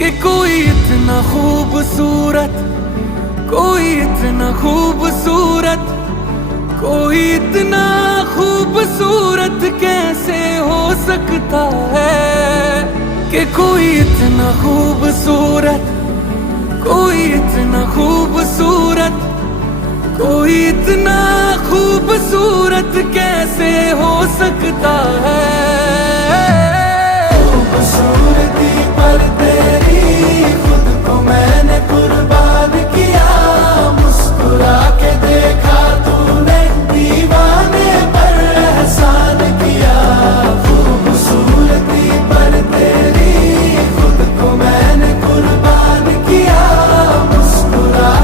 कि कोई इतना खूबसूरत, कोई इतना खूबसूरत, कोई इतना खूबसूरत कैसे हो सकता है। कि कोई इतना खूबसूरत, कोई इतना खूबसूरत, कोई इतना खूबसूरत कैसे हो सकता है।